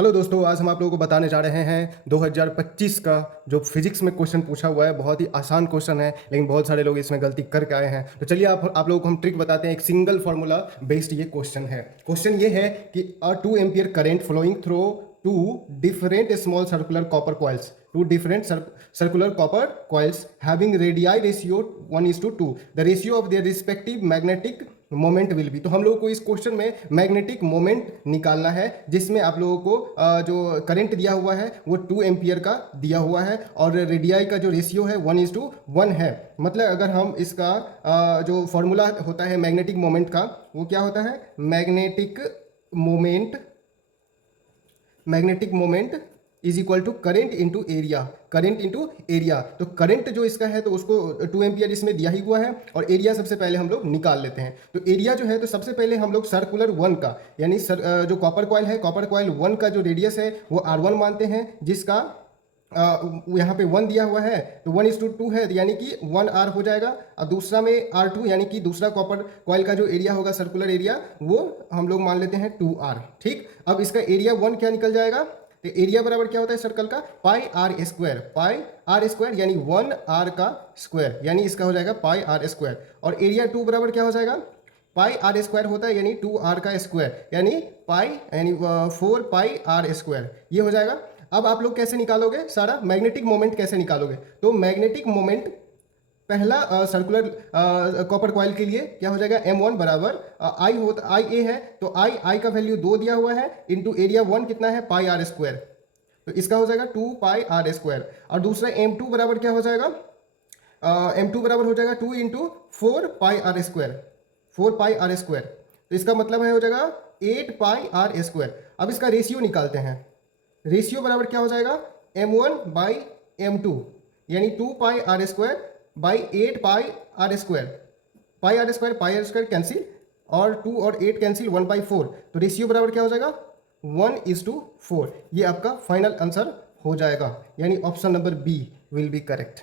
Hello दोस्तों, आज हम आप लोगों को बताने जा रहे हैं 2025 का जो फिजिक्स में क्वेश्चन पूछा हुआ है। बहुत ही आसान क्वेश्चन है, लेकिन बहुत सारे लोग इसमें गलती करके आए हैं। तो चलिए आप लोगों को हम ट्रिक बताते हैं। एक सिंगल फार्मूला बेस्ड ये क्वेश्चन है। क्वेश्चन ये है कि a 2 ampere current flowing through two different small circular copper coils, two different circular copper coils having radii ratio 1:2, the ratio of their respective magnetic moment will be. तो हम लोगों को इस क्वेश्चन में मैग्नेटिक मोमेंट निकालना है, जिसमें आप लोगों को जो करंट दिया हुआ है वो 2 एम्पियर का दिया हुआ है और रेडियाई का जो रेशियो है 1:1 है। मतलब अगर हम इसका जो फॉर्मूला होता है मैग्नेटिक मोमेंट का, वो क्या होता है? Magnetic moment is equal to current into area. Current into area, तो करंट जो इसका है तो उसको 2 एम्पियर इसमें दिया ही हुआ है और एरिया सबसे पहले हम लोग निकाल लेते हैं। तो एरिया जो है तो सबसे पहले हम लोग सर्कुलर 1 का, यानी जो कॉपर कॉइल है, कॉपर कॉइल 1 का जो रेडियस है वो R1 मानते हैं, जिसका यहाँ पे 1 दिया हुआ है तो 1:2 है, यानी कि 1R हो जाएगा। और दूसरा में R2, यानी कि दूसरा कॉपर कॉइल का जो एरिया होगा सर्कुलर एरिया, वो हम लोग मान लेते हैं 2R। ठीक, अब इसका एरिया 1 क्या निकल जाएगा? तो एरिया बराबर क्या होता है सर्कल का? पाई आर स्क्वायर, यानी 1R का स्क्वायर, यानी इसका हो जाएगा पाई आर स्क्वायर। और एरिया 2 बराबर क्या हो जाएगा? पाई आर स्क्वायर होता है, यानी 2R का स्क्वायर, यानी 4 पाई आर स्क्वायर, ये हो जाएगा। अब आप लोग कैसे निकालोगे सारा मैग्नेटिक मोमेंट कैसे निकालोगे? तो मैग्नेटिक मोमेंट पहला सर्कुलर कॉपर कॉइल के लिए क्या हो जाएगा? M1 बराबर आई होता, आई ए है तो आई का वैल्यू 2 दिया हुआ है, इंटू एरिया 1 कितना है? पाई आर स्क्वायर, तो इसका हो जाएगा 2 पाई आर स्क्वायर। और दूसरा M2 बराबर क्या हो जाएगा? M2 बराबर हो जाएगा 2 into 4 pi r square, 4 pi r square, तो इसका मतलब है हो जाएगा 8 पाई आर स्क्वायर। अब इसका रेशियो निकालते हैं। रेशियो बराबर क्या हो जाएगा? M1 बाई M2, यानी 2 pi r square by 8 pi r square. Pi r square cancel, और 2 और 8 कैंसिल, 1/4, तो रेशियो बराबर क्या हो जाएगा? 1:4। ये आपका फाइनल आंसर हो जाएगा, यानी option number B will be correct.